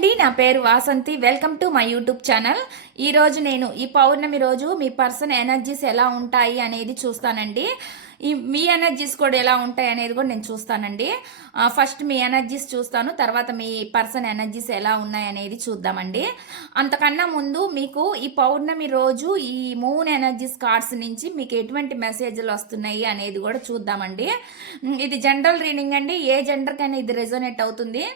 అండి, నా పేరు Vasanthi. Welcome to my YouTube channel. ఈరోజు నేను ఈ పౌర్ణమి రోజు మీ పర్సన్ ఎనర్జీస్ ఎలా ఉంటాయి అనేది చూస్తానండి. మీ ఎనర్జీస్ కూడా ఎలా ఉంటాయి అనేది కూడా నేను చూస్తానండి. ఫస్ట్ మీ ఎనర్జీస్ చూస్తాను, తర్వాత మీ పర్సన్ ఎనర్జీస్ ఎలా ఉన్నాయి అనేది చూద్దామండి. అంతకన్నా ముందు మీకు ఈ పౌర్ణమి రోజు ఈ మూన్ ఎనర్జీస్ కార్డ్స్ నుంచి మీకు ఎటువంటి మెసేజ్లు వస్తున్నాయి అనేది కూడా చూద్దామండి. ఇది జనరల్ రీడింగ్ అండి, ఏ జెండర్కైనా ఇది రెజోనేట్ అవుతుంది.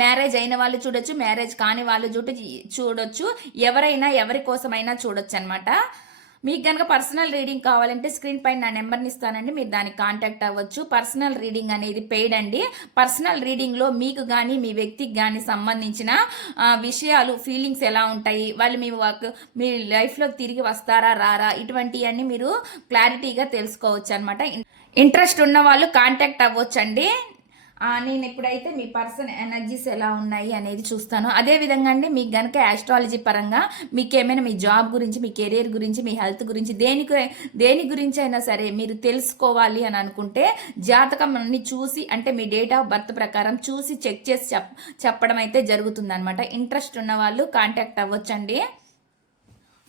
మ్యారేజ్ అయిన వాళ్ళు చూడొచ్చు, మ్యారేజ్ కాని వాళ్ళు చూడొచ్చు, ఎవరైనా ఎవరి కోసమైనా చూడొచ్చు అనమాట. మీకు కనుక పర్సనల్ రీడింగ్ కావాలంటే స్క్రీన్ పైన నా నెంబర్ని ఇస్తానండి, మీరు దానికి కాంటాక్ట్ అవ్వచ్చు. పర్సనల్ రీడింగ్ అనేది పెయిడ్ అండి. పర్సనల్ రీడింగ్లో మీకు కానీ మీ వ్యక్తికి కానీ సంబంధించిన విషయాలు, ఫీలింగ్స్ ఎలా ఉంటాయి, వాళ్ళు మీ లైఫ్లోకి తిరిగి వస్తారా రారా, ఇటువంటివన్నీ మీరు క్లారిటీగా తెలుసుకోవచ్చు అనమాట. ఇంట్రెస్ట్ ఉన్న వాళ్ళు కాంటాక్ట్ అవ్వచ్చండి. నేను ఇప్పుడైతే మీ పర్సన్ ఎనర్జీస్ ఎలా ఉన్నాయి అనేది చూస్తాను. అదేవిధంగా అండి, మీకు గనక ఆస్ట్రాలజీ పరంగా మీకు ఏమైనా మీ జాబ్ గురించి, మీ కెరీర్ గురించి, మీ హెల్త్ గురించి, దేని గురించి అయినా సరే మీరు తెలుసుకోవాలి అని అనుకుంటే జాతకం అన్ని చూసి, అంటే మీ డేట్ ఆఫ్ బర్త్ ప్రకారం చూసి చెక్ చేసి చెప్పడం అయితే జరుగుతుందన్నమాట. ఇంట్రెస్ట్ ఉన్న వాళ్ళు కాంటాక్ట్ అవ్వచ్చండి.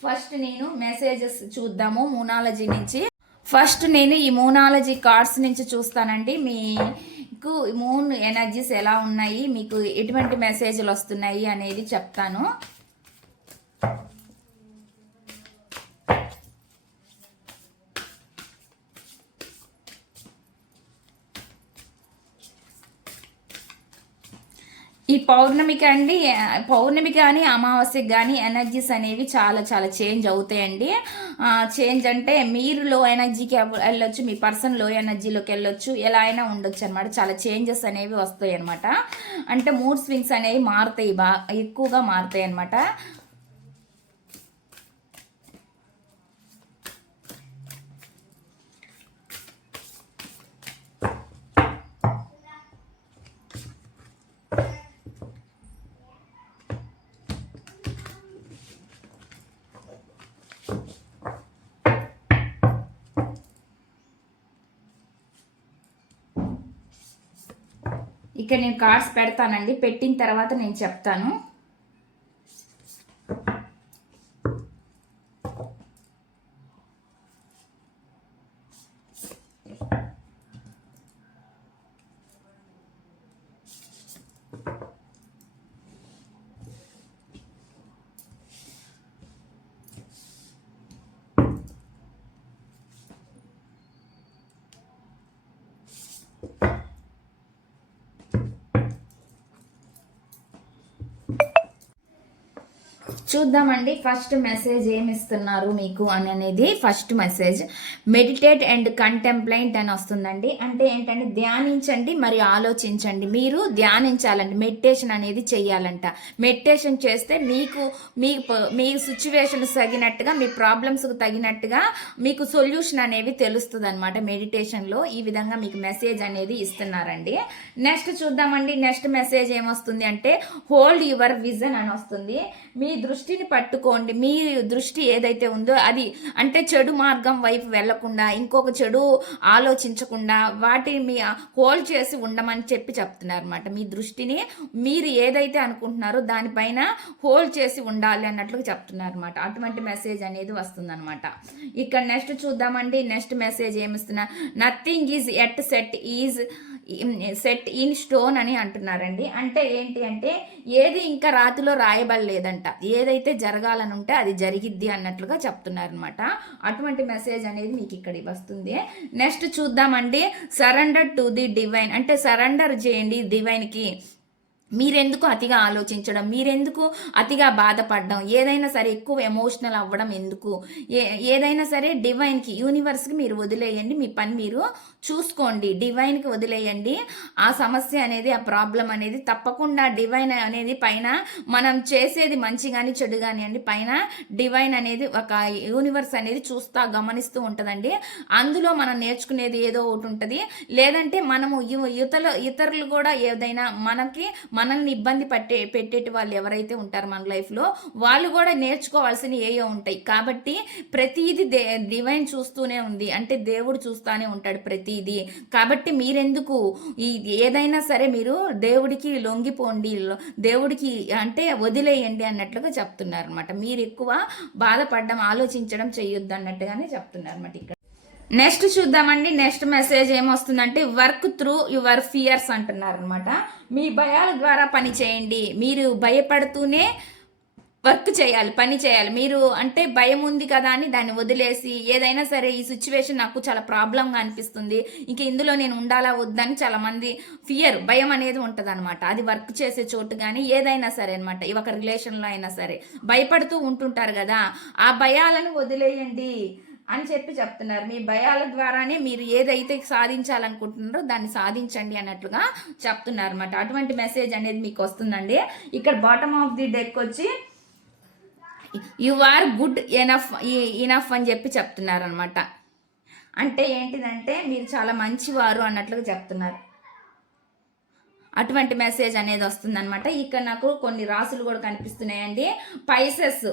ఫస్ట్ నేను మెసేజెస్ చూద్దాము మూనాలజీ నుంచి. ఫస్ట్ నేను ఈ మూనాలజీ కార్డ్స్ నుంచి చూస్తానండి. మీకు మూన్ ఎనర్జీస్ ఎలా ఉన్నాయి, మీకు ఎటువంటి మెసేజ్లు వస్తున్నాయి అనేది చెప్తాను. ఈ పౌర్ణమికి కానీ అమావాస్యకి కానీ ఎనర్జీస్ అనేవి చాలా చాలా చేంజ్ అవుతాయండి. చేంజ్ అంటే మీరు లో ఎనర్జీకి వెళ్ళొచ్చు, మీ పర్సన్ లో ఎనర్జీలోకి వెళ్ళొచ్చు, ఎలా అయినా ఉండొచ్చు అనమాట. చాలా చేంజెస్ అనేవి వస్తాయి అనమాట. అంటే మూడ్ స్వింగ్స్ అనేవి మారుతాయి, ఎక్కువగా మారుతాయి అనమాట. ఇక్కడ నేను కార్డ్స్ పెడతానండి, పెట్టిన తర్వాత నేను చెప్తాను. చూద్దామండి ఫస్ట్ మెసేజ్ ఏమి ఇస్తున్నారు మీకు అని అనేది. ఫస్ట్ మెసేజ్ మెడిటేట్ అండ్ కంటెంప్లైంట్ అని వస్తుందండి. అంటే ఏంటంటే ధ్యానించండి మరి ఆలోచించండి. మీరు ధ్యానించాలండి, మెడిటేషన్ అనేది చెయ్యాలంట. మెడిటేషన్ చేస్తే మీ సిచ్యువేషన్స్ తగినట్టుగా, మీ ప్రాబ్లమ్స్కి తగినట్టుగా మీకు సొల్యూషన్ అనేవి తెలుస్తుంది అనమాట. మెడిటేషన్లో ఈ విధంగా మీకు మెసేజ్ అనేది ఇస్తున్నారండి. నెక్స్ట్ చూద్దామండి, నెక్స్ట్ మెసేజ్ ఏమొస్తుంది అంటే హోల్డ్ యువర్ విజన్ అని వస్తుంది. మీ దృష్టిని పట్టుకోండి. మీ దృష్టి ఏదైతే ఉందో అది అంటే చెడు మార్గం వైపు వెళ్లకుండా, ఇంకొక చెడు ఆలోచించకుండా వాటిని మీ హోల్డ్ చేసి ఉండమని చెప్తున్నారు అనమాట. మీ దృష్టిని మీరు ఏదైతే అనుకుంటున్నారో దానిపైన హోల్డ్ చేసి ఉండాలి అన్నట్లుగా చెప్తున్నారు అనమాట. అటువంటి మెసేజ్ అనేది వస్తుందన్నమాట. ఇక్కడ నెక్స్ట్ చూద్దామండి, నెక్స్ట్ మెసేజ్ ఏమిస్తున్నా nothing is at set in stone అని అంటున్నారండి. అంటే ఏంటి అంటే ఏది ఇంకా రాతిలో రాయబడలేదంట, ఏదైతే జరగాలని ఉంటే అది జరిగిద్ది అన్నట్లుగా చెప్తున్నారు అనమాట. అటువంటి మెసేజ్ అనేది మీకు ఇక్కడ వస్తుంది. నెక్స్ట్ చూద్దామండి, సరెండర్ టు ది డివైన్. అంటే సరెండర్ చేయండి డివైన్కి. మీరెందుకు అతిగా ఆలోచించడం, మీరెందుకు అతిగా బాధపడడం, ఏదైనా సరే ఎక్కువ ఎమోషనల్ అవ్వడం ఎందుకు, ఏదైనా సరే డివైన్కి, యూనివర్స్కి మీరు వదిలేయండి. మీ పని మీరు చూసుకోండి, డివైన్కి వదిలేయండి. ఆ సమస్య అనేది, ఆ ప్రాబ్లం అనేది తప్పకుండా డివైన్ అనేది పైన మనం చేసేది మంచి కానీ చెడు కానీ అండి, పైన డివైన్ అనేది ఒక యూనివర్స్ అనేది గమనిస్తూ ఉంటుందండి. అందులో మనం నేర్చుకునేది ఏదో ఒకటి ఉంటుంది. లేదంటే మనము ఇతరులు కూడా ఏదైనా మన మనల్ని ఇబ్బంది పెట్టేటి వాళ్ళు ఎవరైతే ఉంటారో మన లైఫ్లో, వాళ్ళు కూడా నేర్చుకోవాల్సినవి ఏయో ఉంటాయి. కాబట్టి ప్రతిదీ డివైన్ చూస్తూనే ఉంది, అంటే దేవుడు చూస్తూనే ఉంటాడు ప్రతిదీ. కాబట్టి మీరెందుకు ఏదైనా సరే మీరు దేవుడికి లొంగిపోండి, దేవుడికి అంటే వదిలేయండి అన్నట్లుగా చెప్తున్నారు అనమాట. మీరు ఎక్కువ బాధపడడం, ఆలోచించడం చేయొద్దు అన్నట్టుగానే చెప్తున్నారు అనమాట ఇక్కడ. నెక్స్ట్ చూద్దామండి. నెక్స్ట్ మెసేజ్ ఏమొస్తుందంటే వర్క్ త్రూ యువర్ ఫియర్స్ అంటున్నారు అనమాట. మీ భయాల ద్వారా పని చేయండి. మీరు భయపడుతూనే వర్క్ చేయాలి, పని చేయాలి. మీరు అంటే భయం ఉంది కదా అని దాన్ని వదిలేసి ఏదైనా సరే ఈ సిచ్యువేషన్ నాకు చాలా ప్రాబ్లంగా అనిపిస్తుంది, ఇంక ఇందులో నేను ఉండాలా వద్దని చాలా మంది భయం అనేది ఉంటుంది అనమాట. అది వర్క్ చేసే చోటు కానీ ఏదైనా సరే అనమాట, ఒక రిలేషన్లో అయినా సరే భయపడుతూ ఉంటుంటారు కదా, ఆ భయాలను వదిలేయండి అని చెప్తున్నారు. మీ భయాల ద్వారానే మీరు ఏదైతే సాధించాలనుకుంటున్నారో దాన్ని సాధించండి అన్నట్లుగా చెప్తున్నారు అనమాట. అటువంటి మెసేజ్ అనేది మీకు వస్తుందండి. ఇక్కడ బాటమ్ ఆఫ్ ది డెక్ వచ్చి యు ఆర్ గుడ్ ఇనఫ్ అని చెప్తున్నారు అనమాట. అంటే ఏంటిదంటే మీరు చాలా మంచివారు అన్నట్లుగా చెప్తున్నారు. అటువంటి మెసేజ్ అనేది వస్తుంది అనమాట. ఇక్కడ నాకు కొన్ని రాసులు కూడా కనిపిస్తున్నాయండి. పైసెస్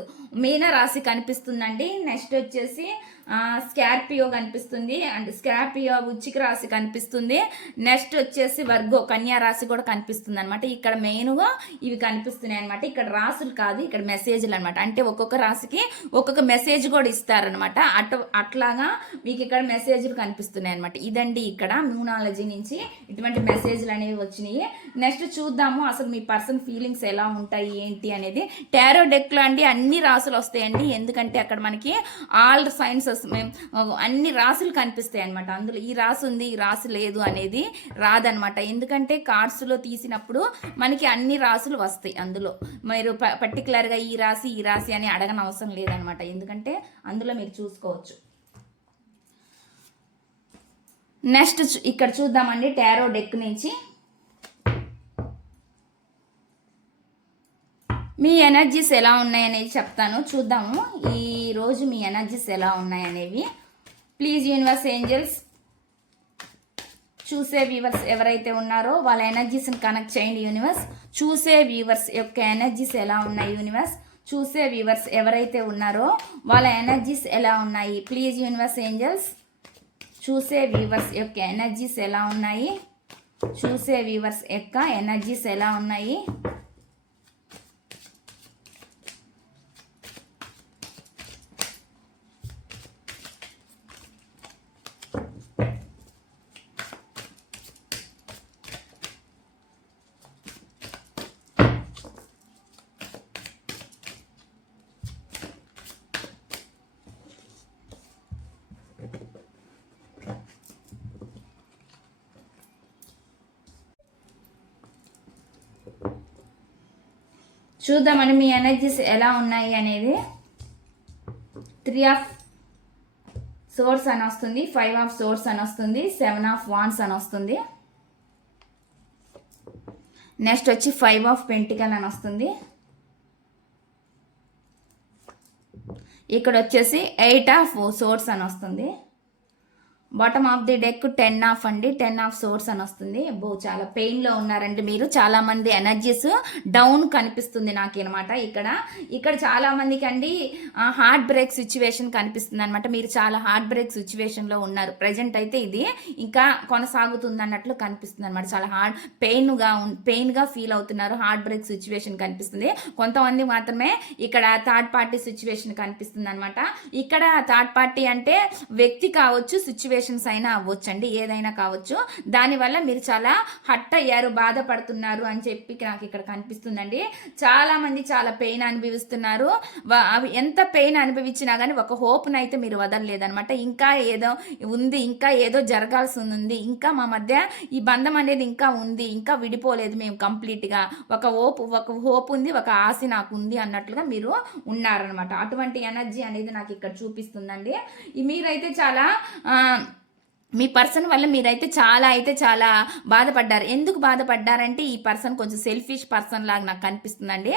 మీన రాశి కనిపిస్తుందండి. నెక్స్ట్ వచ్చేసి స్కార్పియో కనిపిస్తుంది, అండ్ స్కార్పియో వృశ్చిక రాశి కనిపిస్తుంది. నెక్స్ట్ వచ్చేసి వర్గో కన్యా రాశి కూడా కనిపిస్తుంది అనమాట. ఇక్కడ మెయిన్గా ఇవి కనిపిస్తున్నాయి అనమాట. ఇక్కడ రాసులు కాదు, ఇక్కడ మెసేజ్లు అనమాట. అంటే ఒక్కొక్క రాశికి ఒక్కొక్క మెసేజ్ కూడా ఇస్తారనమాట. అట్లాగా మీకు ఇక్కడ మెసేజ్లు కనిపిస్తున్నాయి అనమాట. ఇదండి ఇక్కడ న్యూనాలజీ నుంచి ఇటువంటి మెసేజ్లు అనేవి వచ్చినాయి. నెక్స్ట్ చూద్దాము అసలు మీ పర్సన్ ఫీలింగ్స్ ఎలా ఉంటాయి ఏంటి అనేది. టారో డెక్లో అండి అన్ని రాసులు వస్తాయండి, ఎందుకంటే అక్కడ మనకి ఆల్ సైన్స్ అన్ని రాసులు కనిపిస్తాయి అనమాట. అందులో ఈ రాసి ఉంది, ఈ రాసి లేదు అనేది రాదనమాట. ఎందుకంటే కార్డ్స్లో తీసినప్పుడు మనకి అన్ని రాసులు వస్తాయి. అందులో మీరు పర్టికులర్గా ఈ రాశి అని అడగనవసరం లేదనమాట, ఎందుకంటే అందులో మీరు చూసుకోవచ్చు. నెక్స్ట్ ఇక్కడ చూద్దామండి టారో డెక్ నుంచి మీ ఎనర్జీస్ ఎలా ఉన్నాయనేది చెప్తాను, చూద్దాము ఈరోజు మీ ఎనర్జీస్ ఎలా ఉన్నాయనేవి. ప్లీజ్ యూనివర్స్ ఏంజల్స్, చూసే వ్యూవర్స్ ఎవరైతే ఉన్నారో వాళ్ళ ఎనర్జీస్ని కనెక్ట్ చేయండి యూనివర్స్. చూసే వ్యూవర్స్ యొక్క ఎనర్జీస్ ఎలా ఉన్నాయి యూనివర్స్, చూసే వ్యూవర్స్ ఎవరైతే ఉన్నారో వాళ్ళ ఎనర్జీస్ ఎలా ఉన్నాయి. ప్లీజ్ యూనివర్స్ ఏంజల్స్, చూసే వ్యూవర్స్ యొక్క ఎనర్జీస్ ఎలా ఉన్నాయి, చూసే వ్యూవర్స్ యొక్క ఎనర్జీస్ ఎలా ఉన్నాయి. చూద్దామని మీ ఎనర్జీస్ ఎలా ఉన్నాయి అనేది. 3 ఆఫ్ సోర్స్ అని వస్తుంది, 5 ఆఫ్ సోర్స్ అని వస్తుంది, 7 ఆఫ్ వాన్స్ అని వస్తుంది. నెక్స్ట్ వచ్చి 5 ఆఫ్ పెంటికల్ అని వస్తుంది. ఇక్కడ వచ్చేసి 8 ఆఫ్ సోర్స్ అని వస్తుంది. Bottom of the deck 10 of అండి, 10 ఆఫ్ సోర్స్ అని వస్తుంది. చాలా పెయిన్లో ఉన్నారండి మీరు. చాలామంది ఎనర్జీస్ డౌన్ కనిపిస్తుంది నాకనమాట. ఇక్కడ చాలామందికి అండి హార్ట్ బ్రేక్ సిచ్యువేషన్ కనిపిస్తుంది అనమాట. మీరు చాలా హార్ట్ బ్రేక్ సిచ్యువేషన్లో ఉన్నారు. ప్రజెంట్ అయితే ఇది ఇంకా కొనసాగుతుంది అన్నట్లు కనిపిస్తుంది అనమాట. చాలా పెయిన్గా ఫీల్ అవుతున్నారు. హార్ట్ బ్రేక్ సిచ్యువేషన్ కనిపిస్తుంది. కొంతమంది మాత్రమే ఇక్కడ థర్డ్ పార్టీ సిచ్యువేషన్ కనిపిస్తుంది అనమాట. ఇక్కడ థర్డ్ పార్టీ అంటే వ్యక్తి కావచ్చు, సిచ్యువేషన్ అయినా అవ్వచ్చండి, ఏదైనా కావచ్చు. దానివల్ల మీరు చాలా హట్ అయ్యారు, బాధపడుతున్నారు అని చెప్పి నాకు ఇక్కడ కనిపిస్తుందండి. చాలా మంది చాలా పెయిన్ అనుభవిస్తున్నారు. అవి ఎంత పెయిన్ అనుభవించినా కానీ ఒక హోప్ను అయితే మీరు వదలలేదనమాట. ఇంకా ఏదో ఉంది, ఇంకా ఏదో జరగాల్సి ఉంది, ఇంకా మా మధ్య ఈ బంధం అనేది ఇంకా ఉంది, ఇంకా విడిపోలేదు మేము కంప్లీట్గా, ఒక హోప్ ఉంది, ఒక ఆశ నాకు ఉంది అన్నట్లుగా మీరు ఉన్నారనమాట. అటువంటి ఎనర్జీ అనేది నాకు ఇక్కడ చూపిస్తుందండి. మీరైతే చాలా మీ పర్సన్ వల్ల మీరైతే చాలా అయితే చాలా బాధపడ్డారు. ఎందుకు బాధపడ్డారంటే ఈ పర్సన్ కొంచెం సెల్ఫిష్ పర్సన్ లాగా నాకు కనిపిస్తుందండి.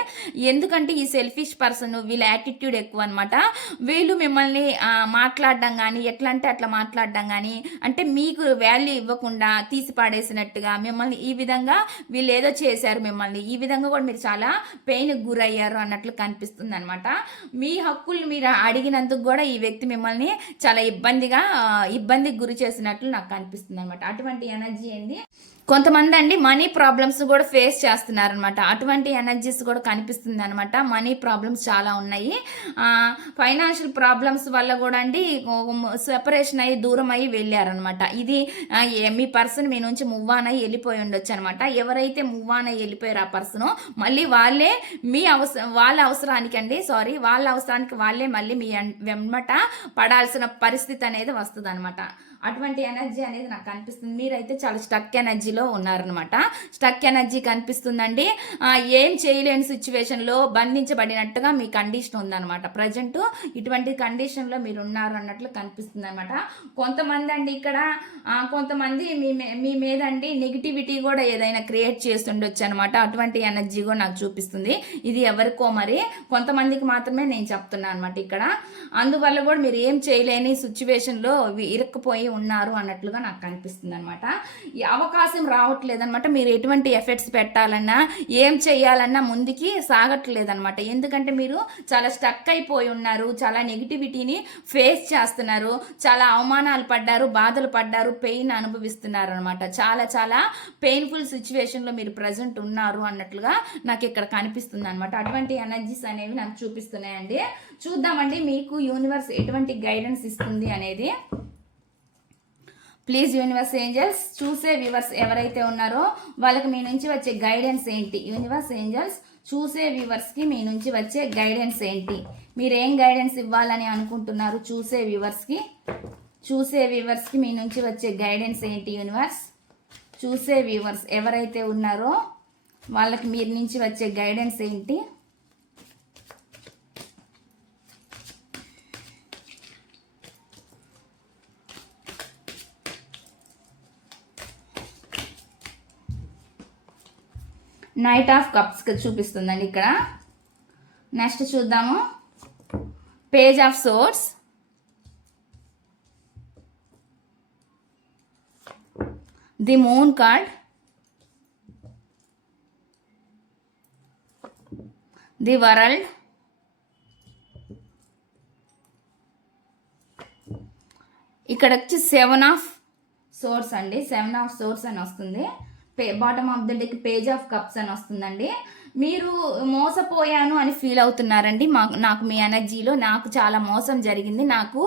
ఎందుకంటే ఈ సెల్ఫిష్ పర్సన్ వీళ్ళ యాటిట్యూడ్ ఎక్కువ అనమాట. వీళ్ళు మిమ్మల్ని మాట్లాడడం కానీ ఎట్లా అంటే అట్లా మాట్లాడడం కానీ అంటే మీకు వాల్యూ ఇవ్వకుండా తీసి పాడేసినట్టుగా మిమ్మల్ని ఈ విధంగా వీళ్ళు ఏదో చేశారు మిమ్మల్ని. ఈ విధంగా కూడా మీరు చాలా పెయిన్కి గురయ్యారు అన్నట్లు కనిపిస్తుంది అనమాట. మీ హక్కులు మీరు అడిగినందుకు కూడా ఈ వ్యక్తి మిమ్మల్ని చాలా ఇబ్బందికి గురి చేసిన నాకు కనిపిస్తుంది అనమాట. అటువంటి ఎనర్జీ ఏంది. కొంతమంది అండి మనీ ప్రాబ్లమ్స్ కూడా ఫేస్ చేస్తున్నారనమాట. అటువంటి ఎనర్జీస్ కూడా కనిపిస్తుంది అనమాట. మనీ ప్రాబ్లమ్స్ చాలా ఉన్నాయి. ఫైనాన్షియల్ ప్రాబ్లమ్స్ వల్ల కూడా అండి సెపరేషన్ అయ్యి దూరం అయ్యి వెళ్ళారనమాట. ఇది మీ పర్సన్ మీ నుంచి మూవ్ ఆన్ అయ్యి వెళ్ళిపోయి ఉండొచ్చు అనమాట. ఎవరైతే మూవ్ ఆన్ అయ్యి వెళ్ళిపోయారు ఆ పర్సన్ మళ్ళీ వాళ్ళే వాళ్ళ అవసరానికి వాళ్ళే మళ్ళీ మీ వెంబట పడాల్సిన పరిస్థితి అనేది వస్తుంది అనమాట. అటువంటి ఎనర్జీ అనేది నాకు కనిపిస్తుంది. మీరైతే చాలా స్టక్ ఎనర్జీలో ఉన్నారనమాట. స్టక్ ఎనర్జీ కనిపిస్తుందండి. ఏం చేయలేని సిచ్యువేషన్లో బంధించబడినట్టుగా మీ కండిషన్ ఉందన్నమాట. ప్రజెంట్ ఇటువంటి కండిషన్లో మీరు ఉన్నారు అన్నట్లు కనిపిస్తుంది అనమాట. కొంతమంది అండి ఇక్కడ కొంతమంది మీ మీద అండి నెగిటివిటీ కూడా ఏదైనా క్రియేట్ చేస్తుండొచ్చు అనమాట. అటువంటి ఎనర్జీ కూడా నాకు చూపిస్తుంది. ఇది ఎవరికో మరి కొంతమందికి మాత్రమే నేను చెప్తున్నాను అనమాట ఇక్కడ. అందువల్ల కూడా మీరు ఏం చేయలేని సిచ్యువేషన్లో ఇరుక్కుపోయి ఉన్నారు అన్నట్లుగా నాకు కనిపిస్తుంది అనమాట. ఈ అవకాశం రావట్లేదు అనమాట. మీరు ఎటువంటి ఎఫర్ట్స్ పెట్టాలన్నా ఏం చేయాలన్నా ముందుకి సాగట్లేదనమాట. ఎందుకంటే మీరు చాలా స్టక్ అయిపోయి ఉన్నారు. చాలా నెగిటివిటీని ఫేస్ చేస్తున్నారు. చాలా అవమానాలు పడ్డారు, బాధలు పడ్డారు, పెయిన్ అనుభవిస్తున్నారు అనమాట. చాలా చాలా పెయిన్ఫుల్ సిచ్యువేషన్లో మీరు ప్రజెంట్ ఉన్నారు అన్నట్లుగా నాకు ఇక్కడ కనిపిస్తుంది అనమాట. అటువంటి ఎనర్జీస్ అనేవి నాకు చూపిస్తున్నాయండి. చూద్దామండి మీకు యూనివర్స్ ఎటువంటి గైడెన్స్ ఇస్తుంది అనేది. ప్లీజ్ యూనివర్స్ ఏంజల్స్, చూసే వ్యూవర్స్ ఎవరైతే ఉన్నారో వాళ్ళకి మీ నుంచి వచ్చే గైడెన్స్ ఏంటి? యూనివర్స్ ఏంజల్స్, చూసే వ్యూవర్స్కి మీ నుంచి వచ్చే గైడెన్స్ ఏంటి? మీరేం గైడెన్స్ ఇవ్వాలని అనుకుంటున్నారు? చూసే వ్యూవర్స్కి మీ నుంచి వచ్చే గైడెన్స్ ఏంటి? యూనివర్స్, చూసే వ్యూవర్స్ ఎవరైతే ఉన్నారో వాళ్ళకి మీ నుంచి వచ్చే గైడెన్స్ ఏంటి? నైట్ ఆఫ్ కప్స్ చూపిస్తుందండి ఇక్కడ. నెక్స్ట్ చూద్దాము page of swords, the moon card, the world, ఇక్కడ వచ్చి 7 ఆఫ్ సోర్స్ అండి. 7 ఆఫ్ సోర్స్ అని వస్తుంది. Bottom of the deck page of cups అని వస్తుందండి. మీరు మోసపోయాను అని ఫీల్ అవుతున్నారండి. నాకు మీ ఎనర్జీలో నాకు చాలా మోసం జరిగింది, నాకు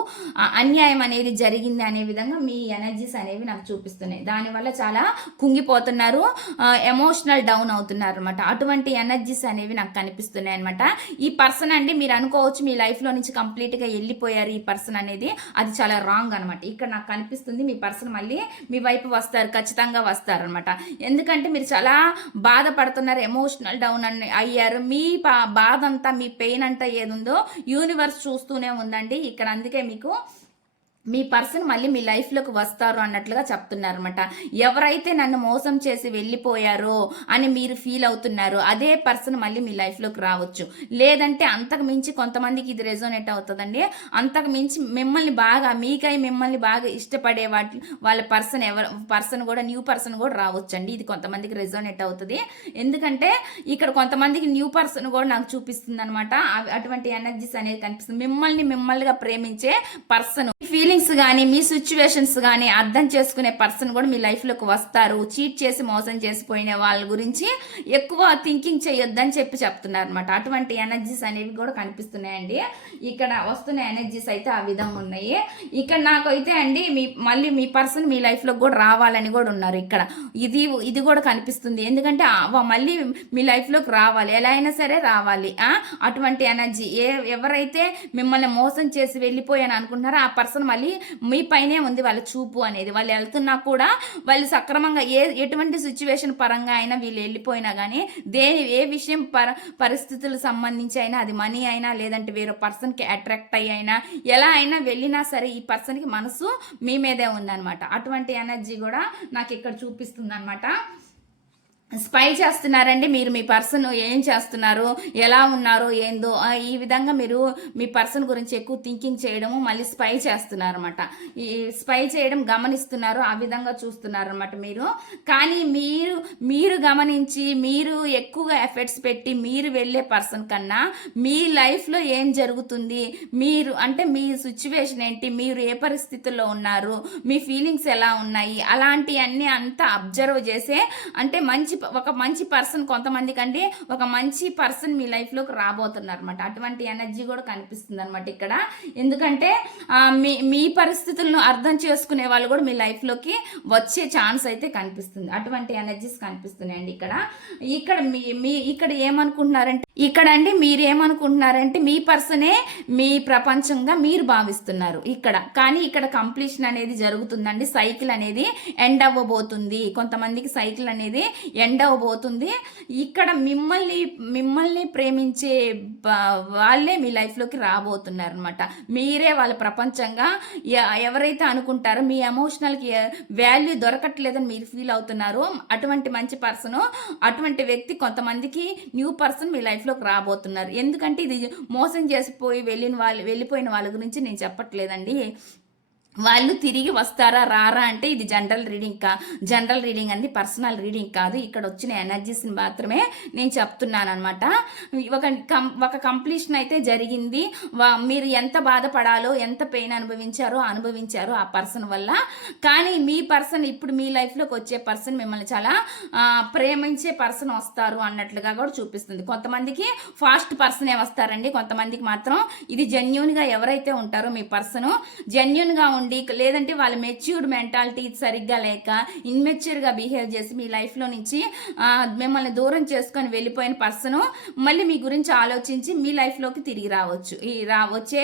అన్యాయం అనేది జరిగింది అనే విధంగా మీ ఎనర్జీస్ అనేవి నాకు చూపిస్తున్నాయి. దానివల్ల చాలా కుంగిపోతున్నారు, ఎమోషనల్ డౌన్ అవుతున్నారు అనమాట. అటువంటి ఎనర్జీస్ అనేవి నాకు కనిపిస్తున్నాయి అనమాట. ఈ పర్సన్ అండి మీరు అనుకోవచ్చు మీ లైఫ్లో నుంచి కంప్లీట్గా వెళ్ళిపోయారు ఈ పర్సన్ అనేది. అది చాలా రాంగ్ అనమాట. ఇక్కడ నాకు కనిపిస్తుంది మీ పర్సన్ మళ్ళీ మీ వైపు వస్తారు, ఖచ్చితంగా వస్తారు అనమాట. ఎందుకంటే మీరు చాలా బాధపడుతున్నారు, ఎమోషనల్ డౌన్ అయ్యారు. మీ బాధ అంతా, మీ పెయిన్ అంతా ఏదుందో యూనివర్స్ చూస్తూనే ఉందండి ఇక్కడ. అందుకే మీకు మీ పర్సన్ మళ్ళీ మీ లైఫ్లోకి వస్తారు అన్నట్లుగా చెప్తున్నారనమాట. ఎవరైతే నన్ను మోసం చేసి వెళ్ళిపోయారో అని మీరు ఫీల్ అవుతున్నారో అదే పర్సన్ మళ్ళీ మీ లైఫ్లోకి రావచ్చు. లేదంటే అంతకు మించి కొంతమందికి ఇది రెజోనేట్ అవుతుందండి. అంతకు మించి మిమ్మల్ని బాగా ఇష్టపడే వాళ్ళ పర్సన్ కూడా న్యూ పర్సన్ కూడా రావచ్చు అండి. ఇది కొంతమందికి రెజోనేట్ అవుతుంది. ఎందుకంటే ఇక్కడ కొంతమందికి న్యూ పర్సన్ కూడా నాకు చూపిస్తుంది అనమాట. అటువంటి ఎనర్జీస్ అనేది కనిపిస్తుంది. మిమ్మల్నిగా ప్రేమించే పర్సన్, ఫీలింగ్స్ కానీ మీ సిచ్యువేషన్స్ కానీ అర్థం చేసుకునే పర్సన్ కూడా మీ లైఫ్లోకి వస్తారు. చీట్ చేసి మోసం చేసిపోయిన వాళ్ళ గురించి ఎక్కువ థింకింగ్ చేయొద్దని చెప్తున్నారు అనమాట. అటువంటి ఎనర్జీస్ అనేవి కూడా కనిపిస్తున్నాయండి. ఇక్కడ వస్తున్న ఎనర్జీస్ అయితే ఆ విధంగా ఉన్నాయి. ఇక్కడ నాకు అయితే అండి మళ్ళీ మీ పర్సన్ మీ లైఫ్లోకి కూడా రావాలని కూడా ఉన్నారు ఇక్కడ. ఇది కూడా కనిపిస్తుంది. ఎందుకంటే మళ్ళీ మీ లైఫ్లోకి రావాలి, ఎలా అయినా సరే రావాలి. అటువంటి ఎనర్జీ ఎవరైతే మిమ్మల్ని మోసం చేసి వెళ్ళిపోయాను అనుకుంటున్నారో ఆ పర్సన్ మళ్ళీ మీ పైనే ఉంది వాళ్ళ చూపు అనేది. వాళ్ళు వెళ్తున్నా కూడా వాళ్ళు సక్రమంగా ఎటువంటి సిచ్యువేషన్ పరంగా అయినా వీళ్ళు వెళ్ళిపోయినా కానీ ఏ విషయం పరిస్థితులకు సంబంధించి అయినా, అది మనీ అయినా లేదంటే వేరే పర్సన్కి అట్రాక్ట్ అయ్యి అయినా ఎలా అయినా వెళ్ళినా సరే ఈ పర్సన్కి మనసు మీ మీదే ఉందన్నమాట. అటువంటి ఎనర్జీ కూడా నాకు ఇక్కడ చూపిస్తుంది అనమాట. స్పై చేస్తున్నారండి మీరు మీ పర్సన్ ఏం చేస్తున్నారు, ఎలా ఉన్నారో ఏందో ఈ విధంగా మీరు మీ పర్సన్ గురించి ఎక్కువ థింకింగ్ చేయడము, మళ్ళీ స్పై చేస్తున్నారు అనమాట. ఈ స్పై చేయడం గమనిస్తున్నారు, ఆ విధంగా చూస్తున్నారు అనమాట మీరు. కానీ మీరు గమనించి మీరు ఎక్కువగా ఎఫర్ట్స్ పెట్టి మీరు వెళ్ళే పర్సన్ కన్నా మీ లైఫ్లో ఏం జరుగుతుంది, మీరు అంటే మీ సిచ్యువేషన్ ఏంటి, మీరు ఏ పరిస్థితుల్లో ఉన్నారు, మీ ఫీలింగ్స్ ఎలా ఉన్నాయి, అలాంటివన్నీ అంతా అబ్జర్వ్ చేసే అంటే ఒక మంచి పర్సన్, కొంతమందికి అంటే ఒక మంచి పర్సన్ మీ లైఫ్లోకి రాబోతున్నారు అనమాట. అటువంటి ఎనర్జీ కూడా కనిపిస్తుంది అనమాట ఇక్కడ. ఎందుకంటే మీ పరిస్థితులను అర్థం చేసుకునే వాళ్ళు కూడా మీ లైఫ్లోకి వచ్చే ఛాన్స్ అయితే కనిపిస్తుంది. అటువంటి ఎనర్జీస్ కనిపిస్తున్నాయండి ఇక్కడ. ఇక్కడ ఏమనుకుంటున్నారంటే మీరేమనుకుంటున్నారంటే మీ పర్సనే మీ ప్రపంచంగా మీరు భావిస్తున్నారు ఇక్కడ. కానీ ఇక్కడ కంప్లీషన్ అనేది జరుగుతుందండి. సైకిల్ అనేది ఎండ్ అవ్వబోతుంది. కొంతమందికి సైకిల్ అనేది ఎండ్ అవ్వబోతుంది. ఇక్కడ మిమ్మల్ని ప్రేమించే వాళ్ళే మీ లైఫ్లోకి రాబోతున్నారు అనమాట. మీరే వాళ్ళ ప్రపంచంగా ఎవరైతే అనుకుంటారో మీ ఎమోషనల్కి వాల్యూ దొరకట్లేదని మీరు ఫీల్ అవుతున్నారో అటువంటి మంచి పర్సన్, అటువంటి వ్యక్తి కొంతమందికి న్యూ పర్సన్ మీ లైఫ్లోకి రాబోతున్నారు. ఎందుకంటే ఇది మోసం చేసిపోయి వెళ్ళిపోయిన వాళ్ళ గురించి నేను చెప్పట్లేదండి. వాళ్ళు తిరిగి వస్తారా రారా అంటే ఇది జనరల్ రీడింగ్ అంది, పర్సనల్ రీడింగ్ కాదు. ఇక్కడ వచ్చిన ఎనర్జీస్ని మాత్రమే నేను చెప్తున్నాను అనమాట. ఒక కంప్లీషన్ అయితే జరిగింది. మీరు ఎంత బాధపడాలో, ఎంత పెయిన్ అనుభవించారో ఆ పర్సన్ వల్ల. కానీ మీ పర్సన్ ఇప్పుడు మీ లైఫ్లోకి వచ్చే పర్సన్ మిమ్మల్ని చాలా ప్రేమించే పర్సన్ వస్తారు అన్నట్లుగా కూడా చూపిస్తుంది. కొంతమందికి ఫాస్ట్ పర్సనే వస్తారండి, కొంతమందికి మాత్రం ఇది జెన్యూన్గా ఎవరైతే ఉంటారో మీ పర్సన్ జెన్యూన్గా లేదంటే వాళ్ళ మెచ్యూర్డ్ మెంటాలిటీ సరిగ్గా లేక ఇన్మెచ్యూర్గా బిహేవ్ చేసి మీ లైఫ్లో నుంచి మిమ్మల్ని దూరం చేసుకొని వెళ్ళిపోయిన పర్సన్ మళ్ళీ మీ గురించి ఆలోచించి మీ లైఫ్లోకి తిరిగి రావచ్చు. వచ్చే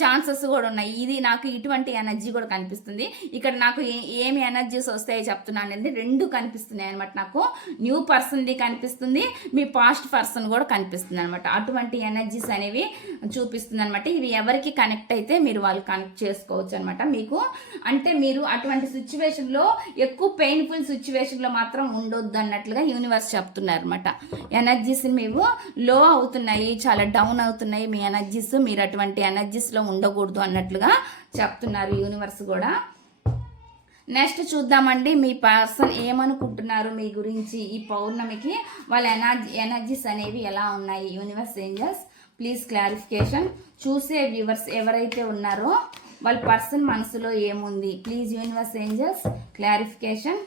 ఛాన్సెస్ కూడా ఉన్నాయి. ఇది నాకు ఇటువంటి ఎనర్జీ కూడా కనిపిస్తుంది. ఇక్కడ నాకు ఏమి ఎనర్జీస్ వస్తాయో చెప్తున్నాను అండి. రెండు కనిపిస్తున్నాయి అనమాట. నాకు న్యూ పర్సన్ది కనిపిస్తుంది, మీ పాస్ట్ పర్సన్ కూడా కనిపిస్తుంది అనమాట. అటువంటి ఎనర్జీస్ అనేవి చూపిస్తుంది అనమాట. ఇవి ఎవరికి కనెక్ట్ అయితే మీరు వాళ్ళు కనెక్ట్ చేసుకోవచ్చు అనమాట. మీకు అంటే మీరు అటువంటి సిచ్యువేషన్లో ఎక్కువ పెయిన్ఫుల్ సిచ్యువేషన్లో మాత్రం ఉండొద్దు అన్నట్లుగా యూనివర్స్ చెప్తున్నారు అనమాట. ఎనర్జీస్ మేము లో అవుతున్నాయి, చాలా డౌన్ అవుతున్నాయి మీ ఎనర్జీస్, మీరు అటువంటి ఎనర్జీస్లో ఉండకూడదు అన్నట్లుగా చెప్తున్నారు యూనివర్స్ కూడా. నెక్స్ట్ చూద్దామండి మీ పర్సన్ ఏమనుకుంటున్నారు మీ గురించి ఈ పౌర్ణమికి. వాళ్ళ ఎనర్జీస్ అనేవి ఎలా ఉన్నాయి. Universe angels please clarification. చూసే వ్యూవర్స్ ఎవరైతే ఉన్నారో వాళ్ళ పర్సన్ మనసులో ఏముంది, ప్లీజ్ యూనివర్స్ ఏంజల్స్ క్లారిఫికేషన్.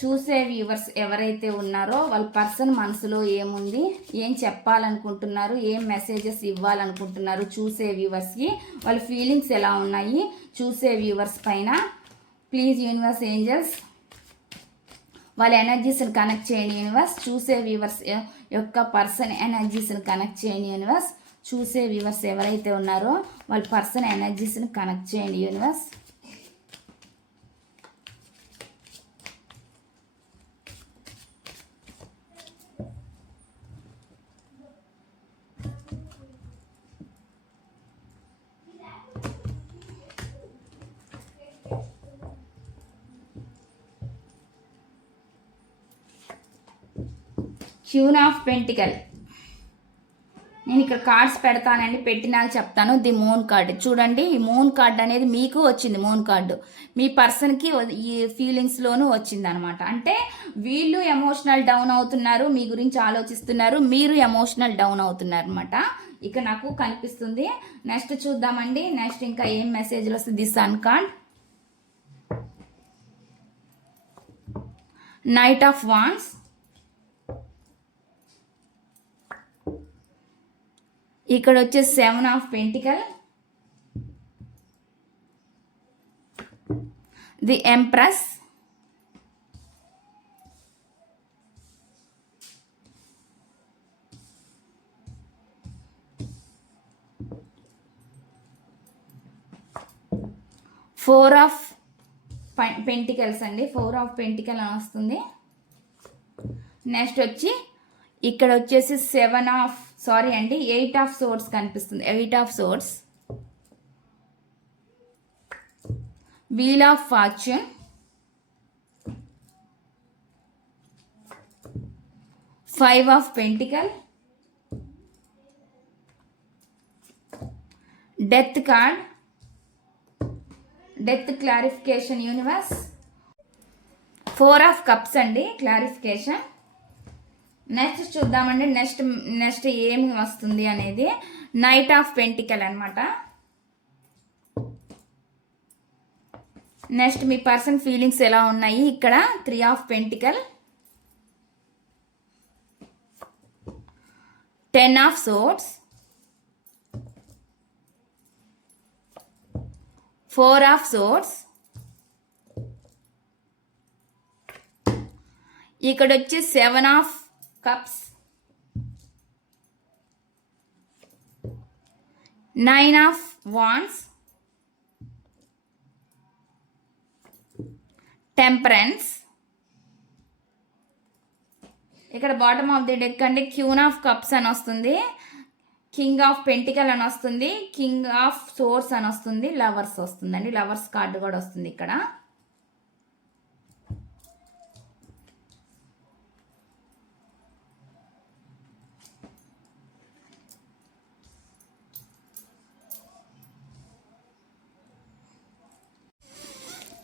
చూసే వ్యూవర్స్ ఎవరైతే ఉన్నారో వాళ్ళ పర్సన్ మనసులో ఏముంది, ఏం చెప్పాలనుకుంటున్నారు, ఏం మెసేజెస్ ఇవ్వాలనుకుంటున్నారు చూసే వ్యూవర్స్కి, వాళ్ళ ఫీలింగ్స్ ఎలా ఉన్నాయి చూసే వ్యూవర్స్ పైన. ప్లీజ్ యూనివర్స్ ఏంజల్స్ వాళ్ళ ఎనర్జీస్ని కనెక్ట్ చేయండి యూనివర్స్. చూసే వ్యూవర్స్ యొక్క పర్సన్ ఎనర్జీస్ని కనెక్ట్ చేయండి యూనివర్స్. చూసే వ్యూవర్స్ ఎవరైతే ఉన్నారో వాళ్ళ పర్సన్ ఎనర్జీస్ని కనెక్ట్ చేయండి యూనివర్స్. Queen of pentacle. నేను ఇక్కడ కార్డ్స్ పెడతానండి, పెట్టినాక చెప్తాను. ది మూన్ కార్డ్ చూడండి. ఈ మూన్ కార్డ్ అనేది మీకు వచ్చింది. మూన్ కార్డు మీ పర్సన్కి ఈ ఫీలింగ్స్లోనూ వచ్చింది అనమాట. అంటే వీళ్ళు ఎమోషనల్ డౌన్ అవుతున్నారు, మీ గురించి ఆలోచిస్తున్నారు, మీరు ఎమోషనల్ డౌన్ అవుతున్నారు అనమాట. ఇక నాకు కనిపిస్తుంది. నెక్స్ట్ చూద్దామండి. నెక్స్ట్ ఇంకా ఏం మెసేజ్లు వస్తుంది. The sun card, knight of wands, ఇక్కడ వచ్చేసి 7 of pentacle, the empress, four of pentacles అండి, 4 ఆఫ్ పెంటికల్ అని వస్తుంది. నెక్స్ట్ వచ్చి ఇక్కడ వచ్చేసి 8 ఆఫ్ సోర్స్ కనిపిస్తుంది, 8 of swords. Wheel of fortune, 5 of pentacle, death card, death clarification universe, 4 of cups అండి క్లారిఫికేషన్. నెక్స్ట్ చూద్దామండి, నెక్స్ట్ ఏమి వస్తుంది అనేది. నైట్ ఆఫ్ పెంటికల్ అనమాట. నెక్స్ట్ మీ పర్సన్ ఫీలింగ్స్ ఎలా ఉన్నాయి. ఇక్కడ 3 of pentacle, 10 of swords, 4 of swords. ఇక్కడ వచ్చి 7 of cups, 9 of wands, temperance. ఇక్కడ బాటమ్ ఆఫ్ ది డెక్ అంటే క్యూన్ ఆఫ్ కప్స్ అని వస్తుంది, కింగ్ ఆఫ్ పెంటికల్ అని వస్తుంది, కింగ్ ఆఫ్ సోర్స్ అని వస్తుంది, లవర్స్ వస్తుందండి. లవర్స్ కార్డు కూడా వస్తుంది ఇక్కడ.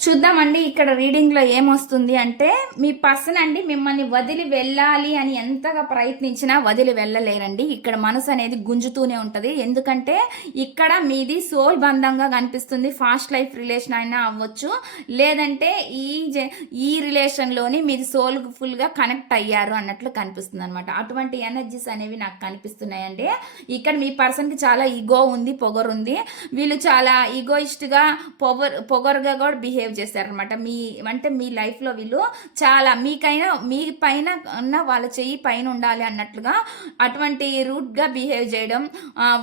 చూద్దామండి ఇక్కడ రీడింగ్లో ఏమొస్తుంది అంటే, మీ పర్సన్ అండి మిమ్మల్ని వదిలి వెళ్ళాలి అని ఎంతగా ప్రయత్నించినా వదిలి వెళ్ళలేరండి. ఇక్కడ మనసు అనేది గుంజుతూనే ఉంటుంది. ఎందుకంటే ఇక్కడ మీది సోల్ బంధంగా కనిపిస్తుంది. ఫాస్ట్ లైఫ్ రిలేషన్ అయినా అవ్వచ్చు, లేదంటే ఈ రిలేషన్లోని మీది సోల్ఫుల్గా కనెక్ట్ అయ్యారు అన్నట్లు కనిపిస్తుంది అనమాట. అటువంటి ఎనర్జీస్ అనేవి నాకు కనిపిస్తున్నాయండి. ఇక్కడ మీ పర్సన్కి చాలా ఈగో ఉంది, పొగరు ఉంది. వీళ్ళు చాలా ఈగోయిస్ట్గా పొగరుగా కూడా బిహేవ్ చేస్తారనమాట. మీ లైఫ్లో వీళ్ళు చాలా మీ పైన ఉన్న వాళ్ళ చెయ్యి పైన ఉండాలి అన్నట్లుగా అటువంటి రూట్గా బిహేవ్ చేయడం,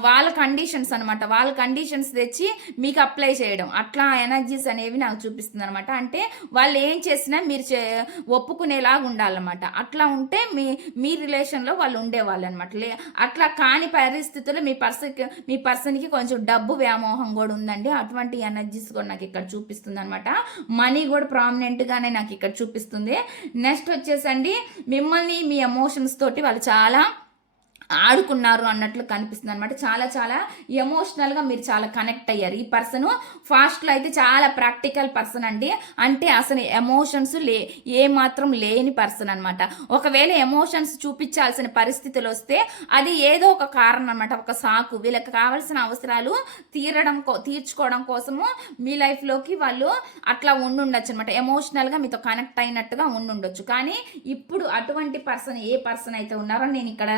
వాళ్ళ కండిషన్స్ అనమాట, వాళ్ళ కండిషన్స్ తెచ్చి మీకు అప్లై చేయడం, అట్లా ఎనర్జీస్ అనేవి నాకు చూపిస్తుంది అనమాట. అంటే వాళ్ళు ఏం చేసినా మీరు ఒప్పుకునేలాగా ఉండాలన్నమాట. అట్లా ఉంటే మీ రిలేషన్లో వాళ్ళు ఉండేవాళ్ళు అనమాట. అట్లా కాని పరిస్థితుల్లో మీ పర్సన్కి కొంచెం డబ్బు వ్యామోహం కూడా ఉందండి. అటువంటి ఎనర్జీస్ కూడా నాకు ఇక్కడ చూపిస్తుంది అనమాట. మనీ కూడా ప్రామినెంట్గానే నాకు ఇక్కడ చూపిస్తుంది. నెక్స్ట్ వచ్చేసండి మిమ్మల్ని మీ ఎమోషన్స్ తోటి వాళ్ళు చాలా ఆడుకున్నారు అన్నట్లు కనిపిస్తుంది అనమాట. చాలా చాలా ఎమోషనల్గా మీరు చాలా కనెక్ట్ అయ్యారు. ఈ పర్సన్ ఫాస్ట్లో అయితే చాలా ప్రాక్టికల్ పర్సన్ అండి. అంటే అసలు ఎమోషన్స్ ఏమాత్రం లేని పర్సన్ అనమాట. ఒకవేళ ఎమోషన్స్ చూపించాల్సిన పరిస్థితులు వస్తే అది ఏదో ఒక కారణం అనమాట, ఒక సాకు. వీళ్ళకి కావాల్సిన అవసరాలు తీర్చుకోవడం కోసము మీ లైఫ్లోకి వాళ్ళు అట్లా ఉండుండొచ్చు అనమాట. ఎమోషనల్గా మీతో కనెక్ట్ అయినట్టుగా ఉండుండొచ్చు. కానీ ఇప్పుడు అటువంటి పర్సన్ ఏ పర్సన్ అయితే ఉన్నారో, నేను ఇక్కడ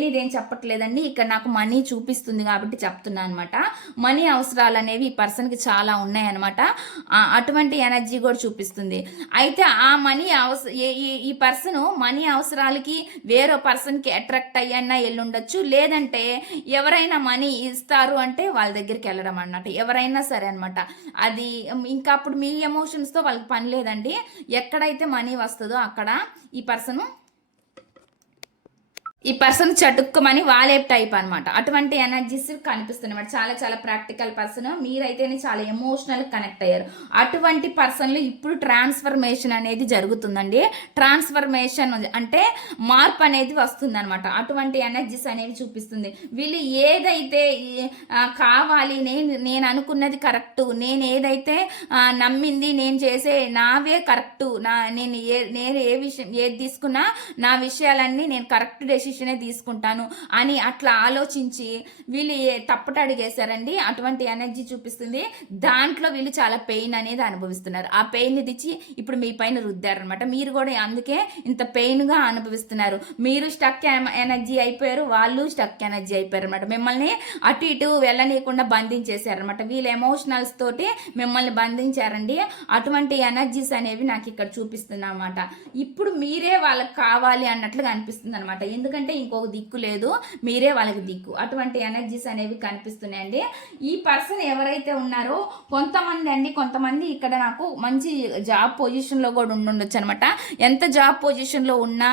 లేనిదేం చెప్పట్లేదండి, ఇక్కడ నాకు మనీ చూపిస్తుంది కాబట్టి చెప్తున్నా అనమాట. మనీ అవసరాలు అనేవి ఈ పర్సన్కి చాలా ఉన్నాయన్నమాట. అటువంటి ఎనర్జీ కూడా చూపిస్తుంది. అయితే ఆ మనీ ఈ పర్సన్ మనీ అవసరాలకి వేరే పర్సన్కి అట్రాక్ట్ అయ్యన్నా వెళ్ళుండొచ్చు, లేదంటే ఎవరైనా మనీ ఇస్తారు అంటే వాళ్ళ దగ్గరికి వెళ్ళడం అన్నమాట. ఎవరైనా సరే అనమాట. అది ఇంకా అప్పుడు మీ ఎమోషన్స్తో వాళ్ళకి పని లేదండి. ఎక్కడైతే మనీ వస్తుందో అక్కడ ఈ పర్సన్ చటుక్కుమని వాలే టైప్ అనమాట. అటువంటి ఎనర్జీస్ కనిపిస్తున్నాయి. చాలా చాలా ప్రాక్టికల్ పర్సన్. మీరైతేనే చాలా ఎమోషనల్ కనెక్ట్ అయ్యారు. అటువంటి పర్సన్లో ఇప్పుడు ట్రాన్స్ఫర్మేషన్ అనేది జరుగుతుందండి. ట్రాన్స్ఫర్మేషన్ అంటే మార్పు అనేది వస్తుందన్నమాట. అటువంటి ఎనర్జీస్ అనేవి చూపిస్తుంది. వీళ్ళు ఏదైతే కావాలి, నేను అనుకున్నది కరెక్టు, నేను ఏదైతే నమ్మింది, నేను చేసే నావే కరెక్టు, నేను ఏది తీసుకున్నా నా విషయాలన్నీ నేను కరెక్ట్ డెసిషన్ తీసుకుంటాను అని అట్లా ఆలోచించి వీళ్ళు తప్పట అడిగేశారండి. అటువంటి ఎనర్జీ చూపిస్తుంది. దాంట్లో వీళ్ళు చాలా పెయిన్ అనేది అనుభవిస్తున్నారు. ఆ పెయిన్ తెచ్చి ఇప్పుడు మీ పైన రుద్దారనమాట. మీరు కూడా అందుకే ఇంత పెయిన్గా అనుభవిస్తున్నారు. మీరు స్టక్ ఎనర్జీ అయిపోయారు, వాళ్ళు స్టక్ ఎనర్జీ అయిపోయారు అనమాట. మిమ్మల్ని అటు ఇటు వెళ్ళనీయకుండా బంధించేశారనమాట. వీళ్ళు ఎమోషనల్స్ తోటి మిమ్మల్ని బంధించారండి. అటువంటి ఎనర్జీస్ అనేవి నాకు ఇక్కడ చూపిస్తుంది అనమాట. ఇప్పుడు మీరే వాళ్ళకి కావాలి అన్నట్లుగా అనిపిస్తుంది అనమాట. ఎందుకంటే మీకంటే ఇంకొక దిక్కు లేదు, మీరే వాళ్ళకి దిక్కు. అటువంటి ఎనర్జీస్ అనేవి కనిపిస్తున్నాయండి. ఈ పర్సన్ ఎవరైతే ఉన్నారో కొంతమంది ఇక్కడ నాకు మంచి జాబ్ పొజిషన్లో కూడా ఉండొచ్చు అనమాట. ఎంత జాబ్ పొజిషన్లో ఉన్నా,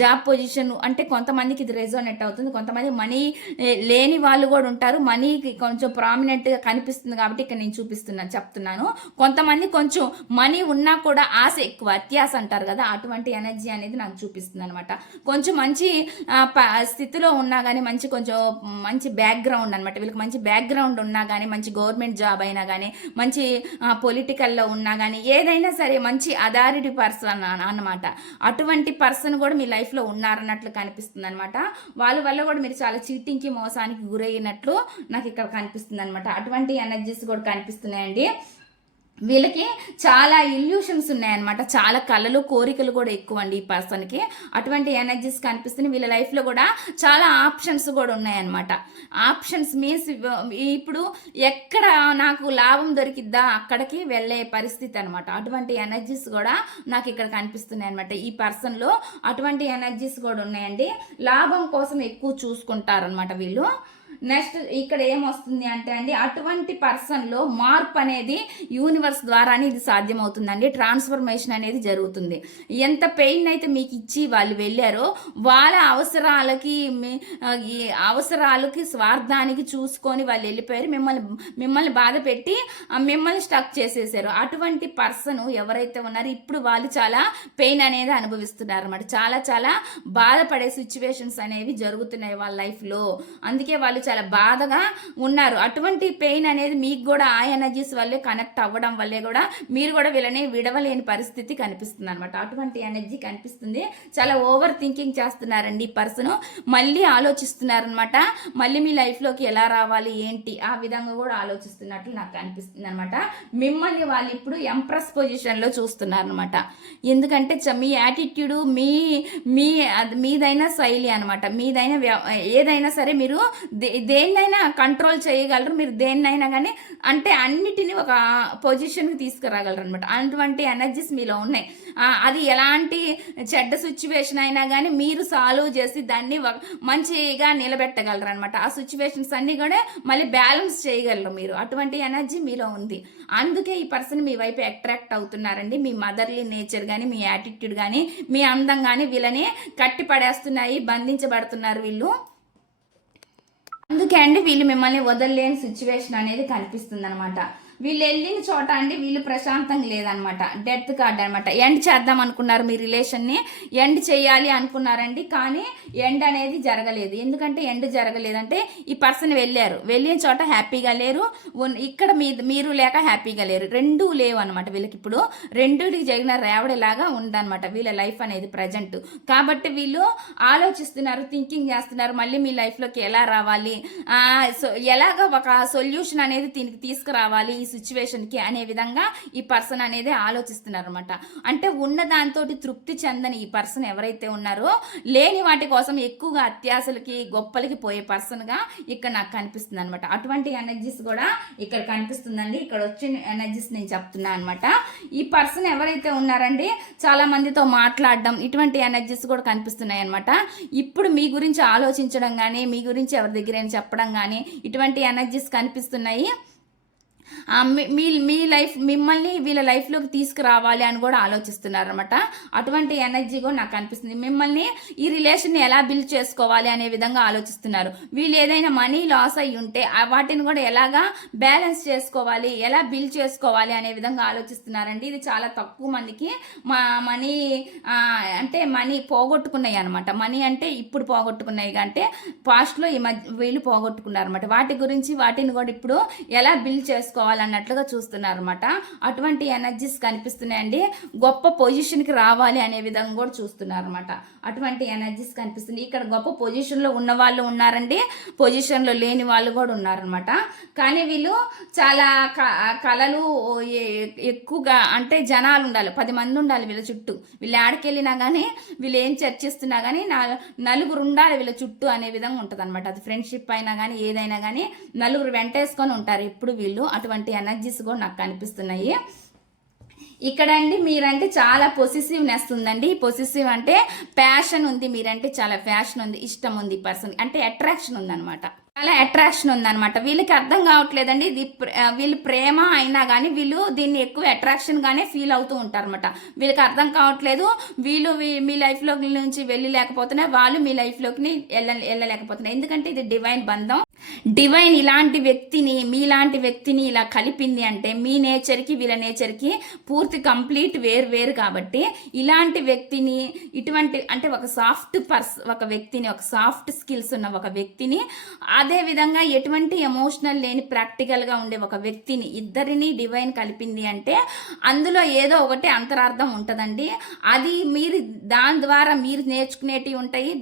జాబ్ పొజిషన్ అంటే కొంతమందికి ఇది రెజోనేట్ అవుతుంది. కొంతమంది మనీ లేని వాళ్ళు కూడా ఉంటారు, మనీకి కొంచెం ప్రామినెంట్గా కనిపిస్తుంది కాబట్టి ఇక్కడ నేను చెప్తున్నాను. కొంతమంది కొంచెం మనీ ఉన్నా కూడా ఆశ ఎక్కువ, అత్యాశ అంటారు కదా, అటువంటి ఎనర్జీ అనేది నాకు చూపిస్తుంది అనమాట. కొంచెం మంచి స్థితిలో ఉన్నా కానీ, కొంచెం మంచి బ్యాక్గ్రౌండ్ అనమాట, వీళ్ళకి మంచి బ్యాక్గ్రౌండ్ ఉన్నా కానీ, మంచి గవర్నమెంట్ జాబ్ అయినా కానీ, మంచి పొలిటికల్లో ఉన్నా కానీ, ఏదైనా సరే మంచి అథారిటీ పర్సన్ అన్నమాట. అటువంటి పర్సన్ కూడా మీ లైఫ్లో ఉన్నారన్నట్లు కనిపిస్తుంది అనమాట. వాళ్ళ వల్ల కూడా మీరు చాలా చీటింగ్కి, మోసానికి గురైనట్లు నాకు ఇక్కడ కనిపిస్తుంది అనమాట. అటువంటి ఎనర్జీస్ కూడా కనిపిస్తున్నాయండి. వీళ్ళకి చాలా ఇల్యూషన్స్ ఉన్నాయన్నమాట, చాలా కళలు, కోరికలు కూడా ఎక్కువ అండి ఈ పర్సన్కి. అటువంటి ఎనర్జీస్ కనిపిస్తున్నాయి. వీళ్ళ లైఫ్లో కూడా చాలా ఆప్షన్స్ కూడా ఉన్నాయన్నమాట. ఆప్షన్స్ మీన్స్ ఇప్పుడు ఎక్కడ నాకు లాభం దొరికిద్దా అక్కడికి వెళ్ళే పరిస్థితి అనమాట. అటువంటి ఎనర్జీస్ కూడా నాకు ఇక్కడ కనిపిస్తున్నాయి అనమాట. ఈ పర్సన్లో అటువంటి ఎనర్జీస్ కూడా ఉన్నాయండి. లాభం కోసం ఎక్కువ చూసుకుంటారనమాట వీళ్ళు. నెక్స్ట్ ఇక్కడ ఏమొస్తుంది అంటే అండి, అటువంటి పర్సన్లో మార్పు అనేది యూనివర్స్ ద్వారానే ఇది సాధ్యమవుతుందండి. ట్రాన్స్ఫర్మేషన్ అనేది జరుగుతుంది. ఎంత పెయిన్ అయితే మీకు ఇచ్చి వాళ్ళు వెళ్ళారో, వాళ్ళ అవసరాలకి స్వార్థానికి చూసుకొని వాళ్ళు వెళ్ళిపోయారు, మిమ్మల్ని బాధ పెట్టి మిమ్మల్ని స్టక్ చేసేసారు. అటువంటి పర్సన్ ఎవరైతే ఉన్నారో ఇప్పుడు వాళ్ళు చాలా పెయిన్ అనేది అనుభవిస్తున్నారు అన్నమాట. చాలా చాలా బాధపడే సిచ్యువేషన్స్ అనేవి జరుగుతున్నాయి వాళ్ళ లైఫ్లో. అందుకే వాళ్ళు చాలా బాధగా ఉన్నారు. అటువంటి పెయిన్ అనేది మీకు కూడా ఆ ఎనర్జీస్ వల్లే కనెక్ట్ అవ్వడం వల్లే కూడా మీరు కూడా వీళ్ళని విడవలేని పరిస్థితి కనిపిస్తుంది అనమాట. అటువంటి ఎనర్జీ కనిపిస్తుంది. చాలా ఓవర్ థింకింగ్ చేస్తున్నారండి ఈ పర్సన్. మళ్ళీ ఆలోచిస్తున్నారనమాట, మళ్ళీ మీ లైఫ్లోకి ఎలా రావాలి ఏంటి, ఆ విధంగా కూడా ఆలోచిస్తున్నట్లు నాకు కనిపిస్తుంది అనమాట. మిమ్మల్ని వాళ్ళు ఇప్పుడు ఎంప్రెస్ పొజిషన్లో చూస్తున్నారనమాట. ఎందుకంటే మీ యాటిట్యూడ్, మీదైనా శైలి అనమాట, మీదైనా ఏదైనా సరే మీరు దేన్నైనా కంట్రోల్ చేయగలరు. మీరు దేన్నైనా కానీ అంటే అన్నిటినీ ఒక పొజిషన్కి తీసుకురాగలరు అనమాట. అటువంటి ఎనర్జీస్ మీలో ఉన్నాయి. అది ఎలాంటి చెడ్డ సిచ్యువేషన్ అయినా కానీ మీరు సాల్వ్ చేసి దాన్ని మంచిగా నిలబెట్టగలరు అనమాట. ఆ సిచ్యువేషన్స్ అన్నీ కూడా మళ్ళీ బ్యాలెన్స్ చేయగలరు మీరు. అటువంటి ఎనర్జీ మీలో ఉంది. అందుకే ఈ పర్సన్ మీ వైపు అట్రాక్ట్ అవుతున్నారండి. మీ మదర్లీ నేచర్ కానీ, మీ యాటిట్యూడ్ కానీ, మీ అందం కానీ వీళ్ళని కట్టి పడేస్తున్నాయి, బంధించబడుతున్నారు వీళ్ళు. అందుకే అండి వీళ్ళు మిమ్మల్ని వదలలేని సిచ్యువేషన్ అనేది కనిపిస్తుంది అనమాట. వీళ్ళు వెళ్ళిన చోట అండి వీళ్ళు ప్రశాంతంగా లేదనమాట. డెత్ కార్డ్ అనమాట. ఎండ్ చేద్దాం అనుకున్నారు, మీ రిలేషన్ని ఎండ్ చేయాలి అనుకున్నారండి, కానీ ఎండ్ అనేది జరగలేదు. ఎందుకంటే ఎండ్ జరగలేదంటే ఈ పర్సన్ వెళ్ళిన చోట హ్యాపీగా లేరు, ఇక్కడ మీరు లేక హ్యాపీగా లేరు, రెండూ లేవు అనమాట. వీళ్ళకి ఇప్పుడు రెండుకి జరిగిన రేవడిలాగా ఉందన్నమాట వీళ్ళ లైఫ్ అనేది ప్రజెంట్. కాబట్టి వీళ్ళు ఆలోచిస్తున్నారు, థింకింగ్ చేస్తున్నారు, మళ్ళీ మీ లైఫ్లోకి ఎలా రావాలి, ఎలాగ ఒక సొల్యూషన్ అనేది దీనికి తీసుకురావాలి ఈ సిచ్యువేషన్కి అనే విధంగా ఈ పర్సన్ అనేది ఆలోచిస్తున్నారు అనమాట. అంటే ఉన్న దాంతో తృప్తి చెందని ఈ పర్సన్ ఎవరైతే ఉన్నారో, లేని వాటి కోసం ఎక్కువగా అత్యాశలకి, గొప్పలకి పోయే పర్సన్గా ఇక్కడ నాకు కనిపిస్తుంది అనమాట. అటువంటి ఎనర్జీస్ కూడా ఇక్కడ కనిపిస్తుందండి. ఇక్కడ వచ్చిన ఎనర్జీస్ నేను చెప్తున్నా అనమాట. ఈ పర్సన్ ఎవరైతే ఉన్నారండి, చాలా మందితో మాట్లాడడం, ఇటువంటి ఎనర్జీస్ కూడా కనిపిస్తున్నాయి అనమాట. ఇప్పుడు మీ గురించి ఆలోచించడం కానీ, మీ గురించి ఎవరి దగ్గర చెప్పడం కానీ, ఇటువంటి ఎనర్జీస్ కనిపిస్తున్నాయి. మిమ్మల్ని వీళ్ళ లైఫ్లోకి తీసుకురావాలి అని కూడా ఆలోచిస్తున్నారు అనమాట. అటువంటి ఎనర్జీ కూడా నాకు అనిపిస్తుంది. మిమ్మల్ని ఈ రిలేషన్ని ఎలా బిల్డ్ చేసుకోవాలి అనే విధంగా ఆలోచిస్తున్నారు. వీళ్ళు ఏదైనా మనీ లాస్ అయ్యి ఉంటే వాటిని కూడా ఎలాగా బ్యాలెన్స్ చేసుకోవాలి, ఎలా బిల్డ్ చేసుకోవాలి అనే విధంగా ఆలోచిస్తున్నారండి. ఇది చాలా తక్కువ మందికి మనీ పోగొట్టుకున్నాయి అనమాట. మనీ అంటే ఇప్పుడు పోగొట్టుకున్నాయి అంటే పాస్ట్లో ఈ మధ్య వీళ్ళు పోగొట్టుకున్నారు అనమాట. వాటిని కూడా ఇప్పుడు ఎలా బిల్డ్ చేసుకోవాలన్నట్లుగా చూస్తున్నారు అనమాట. అటువంటి ఎనర్జీస్ కనిపిస్తున్నాయండి. గొప్ప పొజిషన్కి రావాలి అనే విధంగా కూడా చూస్తున్నారు అనమాట. అటువంటి ఎనర్జీస్ కనిపిస్తుంది. ఇక్కడ గొప్ప పొజిషన్లో ఉన్న వాళ్ళు ఉన్నారండి, పొజిషన్లో లేని వాళ్ళు కూడా ఉన్నారనమాట. కానీ వీళ్ళు చాలా కళలు ఎక్కువగా, అంటే జనాలు ఉండాలి, 10 మంది ఉండాలి వీళ్ళ చుట్టూ. వీళ్ళు ఆడికెళ్ళినా కానీ, వీళ్ళు ఏం చర్చిస్తున్నా కానీ నలుగురు ఉండాలి వీళ్ళ చుట్టూ అనే విధంగా ఉంటుంది అనమాట. అది ఫ్రెండ్షిప్ అయినా కానీ ఏదైనా కానీ నలుగురు వెంటేసుకొని ఉంటారు ఎప్పుడు వీళ్ళు. అటువంటి ఎనర్జీస్ కూడా నాకు కనిపిస్తున్నాయి. ఇక్కడ అండి మీరంటే చాలా పొసిసివ్నెస్ ఉందండి. పొసిసివ్ అంటే ప్యాషన్ ఉంది, మీరంటే చాలా ఫ్యాషన్ ఉంది, ఇష్టం ఉంది, పర్సన్ అంటే అట్రాక్షన్ ఉందన్నమాట. చాలా అట్రాక్షన్ ఉందన్నమాట. వీళ్ళకి అర్థం కావట్లేదండి ఇది వీళ్ళు ప్రేమ అయినా కానీ వీళ్ళు దీన్ని ఎక్కువ అట్రాక్షన్ గానే ఫీల్ అవుతూ ఉంటారు అనమాట. వీళ్ళకి అర్థం కావట్లేదు, వీళ్ళు మీ లైఫ్ లో నుంచి వెళ్ళలేకపోతున్నారు, వాళ్ళు మీ లైఫ్ లోకి వెళ్ళలేకపోతున్నారు. ఎందుకంటే ఇది డివైన్ బంధం. డివైన్ ఇలాంటి వ్యక్తిని, మీలాంటి వ్యక్తిని ఇలా కలిపింది అంటే మీ నేచర్కి వీళ్ళ నేచర్కి పూర్తి కంప్లీట్ వేరు కాబట్టి ఇలాంటి వ్యక్తిని, ఇటువంటి అంటే ఒక సాఫ్ట్ ఒక వ్యక్తిని, ఒక సాఫ్ట్ స్కిల్స్ ఉన్న ఒక వ్యక్తిని, అదే విధంగా ఎటువంటి ఎమోషనల్ లేని ప్రాక్టికల్గా ఉండే ఒక వ్యక్తిని, ఇద్దరిని డివైన్ కలిపింది అంటే అందులో ఏదో ఒకటి అంతరార్థం ఉంటుందండి. అది మీరు దాని ద్వారా మీరు నేర్చుకునేటివి ఉంటాయి,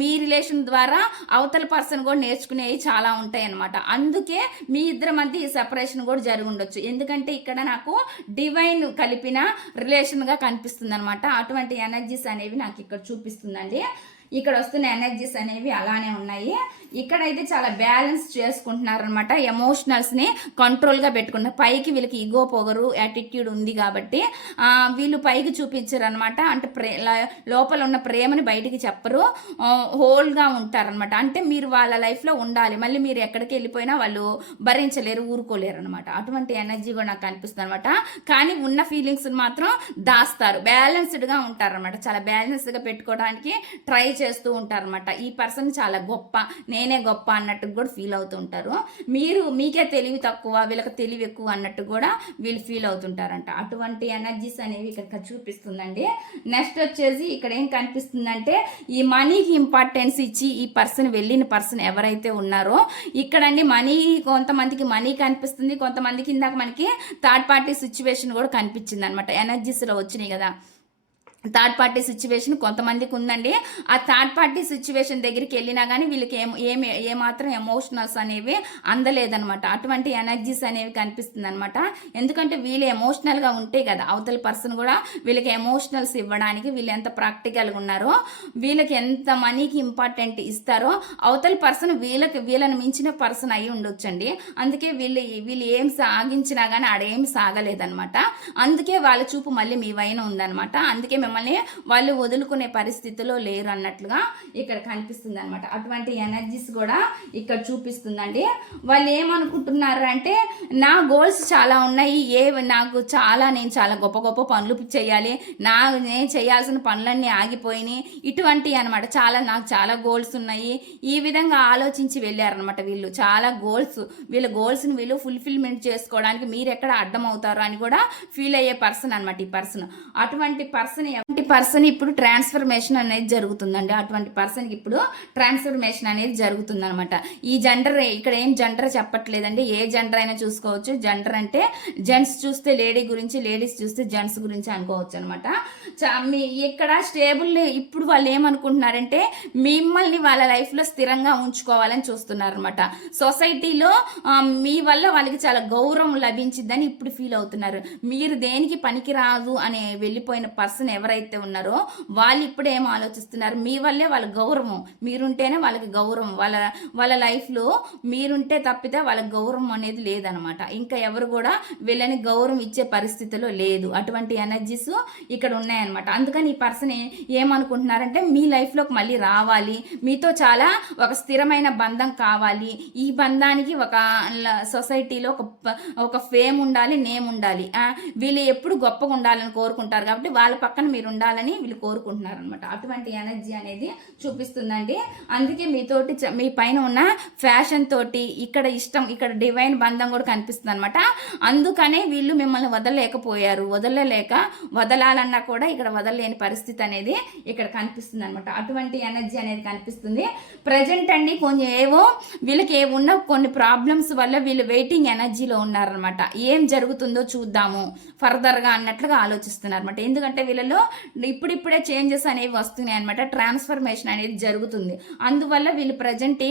మీ రిలేషన్ ద్వారా అవతల పర్సన్ కూడా నేర్చుకునే చాలా ఉంటాయి అన్నమాట. అందుకే మీ ఇద్దరి మధ్య ఈ సెపరేషన్ కూడా జరిగి ఉండొచ్చు. ఎందుకంటే ఇక్కడ నాకు డివైన్ కలిపిన రిలేషన్గా కనిపిస్తుంది అనమాట. అటువంటి ఎనర్జీస్ అనేవి నాకు ఇక్కడ చూపిస్తుందండి. ఇక్కడ వస్తున్న ఎనర్జీస్ అనేవి అలానే ఉన్నాయి. ఇక్కడైతే చాలా బ్యాలెన్స్ చేసుకుంటున్నారు అనమాట. ఎమోషనల్స్ని కంట్రోల్గా పెట్టుకుంటారు. పైకి వీళ్ళకి ఈగో పొగరు యాటిట్యూడ్ ఉంది కాబట్టి వీళ్ళు పైకి చూపించరు అనమాట. అంటే లోపల ఉన్న ప్రేమని బయటికి చెప్పరు, హోల్గా ఉంటారనమాట. అంటే మీరు వాళ్ళ లైఫ్లో ఉండాలి, మళ్ళీ మీరు ఎక్కడికి వెళ్ళిపోయినా వాళ్ళు భరించలేరు, ఊరుకోలేరు అనమాట. అటువంటి ఎనర్జీ కూడా నాకు కనిపిస్తుంది అనమాట. కానీ ఉన్న ఫీలింగ్స్ మాత్రం దాస్తారు, బ్యాలెన్స్డ్గా ఉంటారనమాట. చాలా బ్యాలెన్స్డ్గా పెట్టుకోవడానికి ట్రై చేస్తూ ఉంటారనమాట. ఈ పర్సన్ చాలా గొప్ప, నేనే గొప్ప అన్నట్టు కూడా ఫీల్ అవుతూ ఉంటారు. మీకే తెలివి తక్కువ, వీళ్ళకి తెలివి ఎక్కువ అన్నట్టు కూడా వీళ్ళు ఫీల్ అవుతుంటారంట. అటువంటి ఎనర్జీస్ అనేవి ఇక్కడ చూపిస్తుందండి. నెక్స్ట్ వచ్చేసి ఇక్కడ ఏం కనిపిస్తుందంటే ఈ మనీకి ఇంపార్టెన్స్ ఇచ్చి ఈ పర్సన్ వెళ్ళిన పర్సన్ ఎవరైతే ఉన్నారో ఇక్కడండి మనీ, కొంతమందికి మనీ కనిపిస్తుంది, కొంతమందికి ఇందాక మనకి థర్డ్ పార్టీ సిచ్యువేషన్ కూడా కనిపించింది అనమాట. ఎనర్జీస్లో వచ్చినాయి కదా, థర్డ్ పార్టీ సిచ్యువేషన్ కొంతమందికి ఉందండి. ఆ థర్డ్ పార్టీ సిచ్యువేషన్ దగ్గరికి వెళ్ళినా కానీ వీళ్ళకి ఏమాత్రం ఎమోషనల్స్ అనేవి అందలేదనమాట. అటువంటి ఎనర్జీస్ అనేవి కనిపిస్తుంది అనమాట. ఎందుకంటే వీళ్ళు ఎమోషనల్గా ఉంటే కదా అవతల పర్సన్ కూడా వీళ్ళకి ఎమోషనల్స్ ఇవ్వడానికి వీళ్ళు ఎంత ప్రాక్టికల్గా ఉన్నారో, వీళ్ళకి ఎంత మనీకి ఇంపార్టెంట్ ఇస్తారో అవతల పర్సన్ వీళ్ళని మించిన పర్సన్ అయి ఉండొచ్చండి. అందుకే వీళ్ళు ఏం సాగించినా కానీ ఆడేం సాగలేదనమాట. అందుకే వాళ్ళ చూపు మళ్ళీ మీ వైన ఉందనమాట. అందుకే మిమ్మల్ని వాళ్ళు వదులుకునే పరిస్థితిలో లేరు అన్నట్లుగా ఇక్కడ కనిపిస్తుంది అనమాట. అటువంటి ఎనర్జీస్ కూడా ఇక్కడ చూపిస్తుందండి. వాళ్ళు ఏమనుకుంటున్నారు అంటే నా గోల్స్ చాలా ఉన్నాయి, నేను చాలా గొప్ప గొప్ప పనులు చేయాలి, నేను చేయాల్సిన పనులన్నీ ఆగిపోయినాయి, ఇటువంటి అనమాట. నాకు చాలా గోల్స్ ఉన్నాయి, ఈ విధంగా ఆలోచించి వెళ్ళారనమాట. వీళ్ళు చాలా వీళ్ళ గోల్స్ని వీళ్ళు ఫుల్ఫిల్మెంట్ చేసుకోవడానికి మీరు ఎక్కడ అడ్డం అవుతారో అని కూడా ఫీల్ అయ్యే పర్సన్ అనమాట ఈ పర్సన్. అటువంటి పర్సన్ ఇప్పుడు ట్రాన్స్ఫర్మేషన్ అనేది జరుగుతుందండి. అటువంటి పర్సన్కి ఇప్పుడు ట్రాన్స్ఫర్మేషన్ అనేది జరుగుతుంది అనమాట. ఈ జెండర్ ఇక్కడ ఏం జెండర్ చెప్పట్లేదండి, ఏ జెండర్ అయినా చూసుకోవచ్చు. జెండర్ అంటే జెంట్స్ చూస్తే లేడీ గురించి, లేడీస్ చూస్తే జెంట్స్ గురించి అనుకోవచ్చు అనమాట. ఇక్కడ స్టేబుల్ ఇప్పుడు వాళ్ళు ఏమనుకుంటున్నారంటే మిమ్మల్ని వాళ్ళ లైఫ్లో స్థిరంగా ఉంచుకోవాలని చూస్తున్నారు అనమాట. సొసైటీలో మీ వల్ల వాళ్ళకి చాలా గౌరవం లభించిందని ఇప్పుడు ఫీల్ అవుతున్నారు. మీరు దేనికి పనికిరాదు అనే వెళ్ళిపోయిన పర్సన్ ఎవరైతే ఉన్నారో వాళ్ళు ఇప్పుడు ఏం ఆలోచిస్తున్నారు, మీ వల్లే వాళ్ళ గౌరవం, మీరుంటేనే వాళ్ళకి గౌరవం, వాళ్ళ లైఫ్లో మీరుంటే తప్పితే వాళ్ళకి గౌరవం అనేది లేదనమాట. ఇంకా ఎవరు కూడా వీళ్ళని గౌరవం ఇచ్చే పరిస్థితిలో లేదు. అటువంటి ఎనర్జీస్ ఇక్కడ ఉన్నాయన్నమాట. అందుకని ఈ పర్సన్ ఏమనుకుంటున్నారంటే మీ లైఫ్లోకి మళ్ళీ రావాలి, మీతో చాలా ఒక స్థిరమైన బంధం కావాలి, ఈ బంధానికి ఒక సొసైటీలో ఒక ఫేమ్ ఉండాలి, నేమ్ ఉండాలి, వీళ్ళు ఎప్పుడు గొప్పగా ఉండాలని కోరుకుంటారు కాబట్టి వాళ్ళ పక్కన మీరు ఉండాలని వీళ్ళు కోరుకుంటున్నారు అనమాట. అటువంటి ఎనర్జీ అనేది చూపిస్తుందండి. అందుకే మీ పైన ఉన్న ఫ్యాషన్ తోటి ఇక్కడ ఇష్టం, ఇక్కడ డివైన్ బంధం కూడా కనిపిస్తుంది అనమాట. అందుకనే వీళ్ళు మిమ్మల్ని వదలాలన్నా కూడా ఇక్కడ వదలలేని పరిస్థితి అనేది ఇక్కడ కనిపిస్తుంది అనమాట. అటువంటి ఎనర్జీ అనేది కనిపిస్తుంది. ప్రజెంట్ అండి వీళ్ళకి ఉన్న కొన్ని ప్రాబ్లమ్స్ వల్ల వీళ్ళు వెయిటింగ్ ఎనర్జీలో ఉన్నారనమాట. ఏం జరుగుతుందో చూద్దాము ఫర్దర్గా అన్నట్లుగా ఆలోచిస్తున్నారు అనమాట. ఎందుకంటే వీళ్ళలో ఇప్పుడిప్పుడే చేంజెస్ అనేవి వస్తున్నాయి అనమాట, ట్రాన్స్ఫర్మేషన్ అనేది జరుగుతుంది. అందువల్ల వీళ్ళు ప్రజెంట్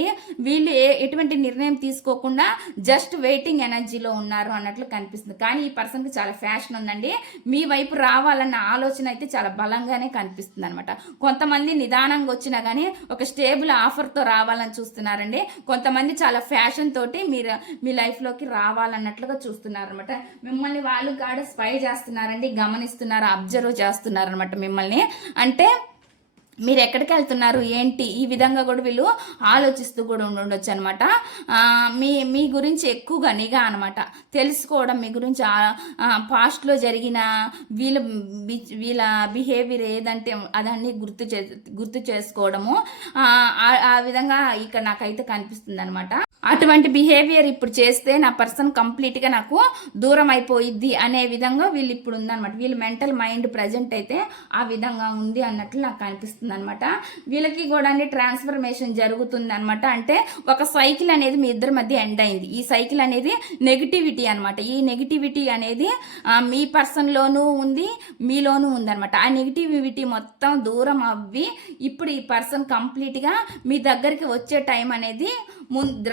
వీళ్ళు ఎటువంటి నిర్ణయం తీసుకోకుండా జస్ట్ వెయిటింగ్ ఎనర్జీలో ఉన్నారు అన్నట్లు కనిపిస్తుంది. కానీ ఈ పర్సన్కి చాలా ఫ్యాషన్ ఉందండి. మీ వైపు రావాలన్న ఆలోచన అయితే చాలా బలంగానే కనిపిస్తుంది అనమాట. కొంతమంది నిదానంగా వచ్చినా కానీ ఒక స్టేబుల్ ఆఫర్తో రావాలని చూస్తున్నారండి. కొంతమంది చాలా ఫ్యాషన్ తోటి మీరు మీ లైఫ్లోకి రావాలన్నట్లుగా చూస్తున్నారు అనమాట. మిమ్మల్ని వాళ్ళు కూడా స్పై చేస్తున్నారండి, గమనిస్తున్నారు, అబ్జర్వ్ చేస్తున్నారు అనమాట మిమ్మల్ని. అంటే మీరు ఎక్కడికి వెళ్తున్నారు ఏంటి ఈ విధంగా కూడా వీళ్ళు ఆలోచిస్తూ కూడా ఉండొచ్చు అనమాట. మీ గురించి ఎక్కువగా నిఘా అనమాట, తెలుసుకోవడం మీ గురించి. పాస్ట్లో జరిగిన వీళ్ళ బిహేవియర్ ఏదంటే అదన్నీ గుర్తు చేసుకోవడము, ఆ విధంగా ఇక్కడ నాకైతే కనిపిస్తుంది అనమాట. అటువంటి బిహేవియర్ ఇప్పుడు చేస్తే నా పర్సన్ కంప్లీట్గా నాకు దూరం అయిపోయిద్ది అనే విధంగా వీళ్ళు ఇప్పుడు ఉందన్నమాట. వీళ్ళ మెంటల్ మైండ్ ప్రజెంట్ అయితే ఆ విధంగా ఉంది అన్నట్లు నాకు కనిపిస్తుంది అనమాట. వీళ్ళకి కూడా ట్రాన్స్ఫర్మేషన్ జరుగుతుంది అనమాట. అంటే ఒక సైకిల్ అనేది మీ ఇద్దరి మధ్య ఎండ్ అయింది. ఈ సైకిల్ అనేది నెగిటివిటీ అనమాట. ఈ నెగిటివిటీ అనేది మీ పర్సన్లోనూ ఉంది, మీలోనూ ఉందన్నమాట. ఆ నెగిటివిటీ మొత్తం దూరం అవ్వి ఇప్పుడు ఈ పర్సన్ కంప్లీట్గా మీ దగ్గరికి వచ్చే టైం అనేది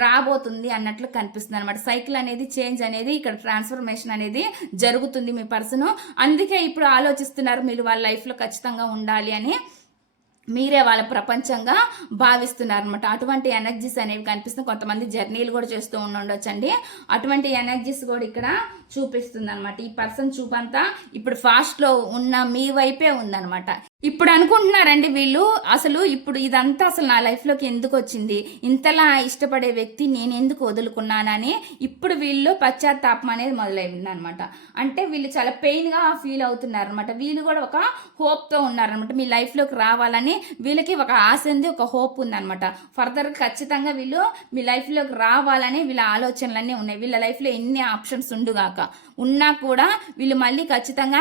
రాబోతుంది అన్నట్లు కనిపిస్తుంది అనమాట. సైకిల్ అనేది చేంజ్ అనేది ఇక్కడ ట్రాన్స్ఫర్మేషన్ అనేది జరుగుతుంది మీ పర్సన్. అందుకే ఇప్పుడు ఆలోచిస్తున్నారు మీరు వాళ్ళ లైఫ్లో ఖచ్చితంగా ఉండాలి అని, మీరే వాళ్ళ ప్రపంచంగా భావిస్తున్నారు అనమాట. అటువంటి ఎనర్జీస్ అనేవి కనిపిస్తుంది. కొంతమంది జర్నీలు కూడా చేస్తూ ఉండొచ్చండి. అటువంటి ఎనర్జీస్ కూడా ఇక్కడ చూపిస్తుంది అనమాట. ఈ పర్సన్ చూపంతా ఇప్పుడు ఫాస్ట్లో ఉన్న మీ వైపే ఉందనమాట. ఇప్పుడు అనుకుంటున్నారండి వీళ్ళు, అసలు ఇప్పుడు ఇదంతా అసలు నా లైఫ్లోకి ఎందుకు వచ్చింది, ఇంతలా ఇష్టపడే వ్యక్తి నేను ఎందుకు వదులుకున్నానని ఇప్పుడు వీళ్ళు పశ్చాత్తాపం అనేది మొదలైంది అనమాట. అంటే వీళ్ళు చాలా పెయిన్గా ఫీల్ అవుతున్నారు అనమాట. వీళ్ళు కూడా ఒక హోప్తో ఉన్నారనమాట. మీ లైఫ్లోకి రావాలని వీళ్ళకి ఒక ఆశ ఉంది, ఒక హోప్ ఉందనమాట. ఫర్దర్గా ఖచ్చితంగా వీళ్ళు మీ లైఫ్లోకి రావాలని వీళ్ళ ఆలోచనలన్నీ ఉన్నాయి. వీళ్ళ లైఫ్లో ఎన్ని ఆప్షన్స్ ఉండుగాక ఉన్నా కూడా వీళ్ళు మళ్ళీ ఖచ్చితంగా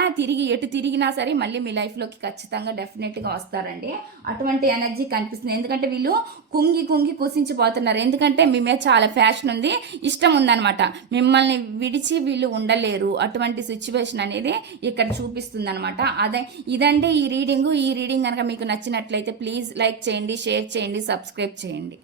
ఎటు తిరిగినా సరే మళ్ళీ మీ లైఫ్లోకి ఖచ్చితంగా డెఫినెట్గా వస్తారండి. అటువంటి ఎనర్జీ కనిపిస్తుంది. ఎందుకంటే వీళ్ళు కుంగి కుసించిపోతున్నారు. ఎందుకంటే మీ మీద చాలా ఫ్యాషన్ ఉంది, ఇష్టం ఉందనమాట. మిమ్మల్ని విడిచి వీళ్ళు ఉండలేరు. అటువంటి సిచ్యువేషన్ అనేది ఇక్కడ చూపిస్తుంది అనమాట. ఇదంటే ఈ రీడింగ్ కనుక మీకు నచ్చినట్లయితే ప్లీజ్ లైక్ చేయండి, షేర్ చేయండి, సబ్స్క్రైబ్ చేయండి.